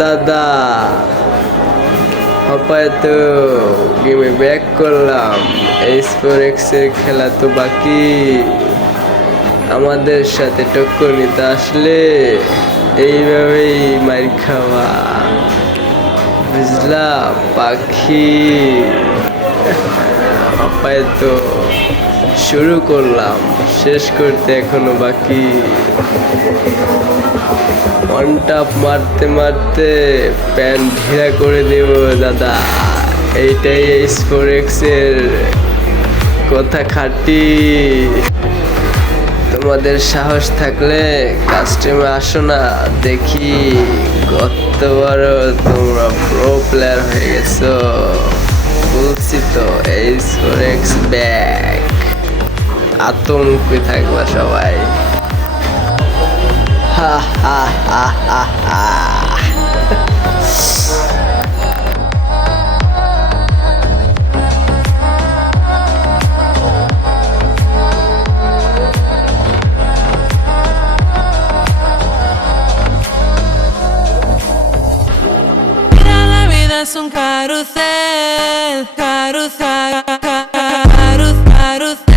দাদা তো গেমে ব্যাক করলাম। এক্স এর খেলা তো বাকি, আমাদের সাথে টক্কর নিতে আসলে এইভাবেই মার খাওয়া, বুঝলা পাখি। তো শুরু করলাম, শেষ করতে এখনো বাকি। ওয়ান টাপ মারতে মারতে প্যান ঢিলা করে দেব দাদা, এইটাই এক্স এর কথা খাটি। তোমাদের সাহস থাকলে কাস্টমে আসো না, দেখি কত বড় তোমরা প্রো প্লেয়ার হয়ে গেছো। বলছি তো এক্স ব্যাক, আতঙ্কে থাকবা সবাই। হা হা হা হা হা। Es un carrusel, carrusel, carrusel, carrusel.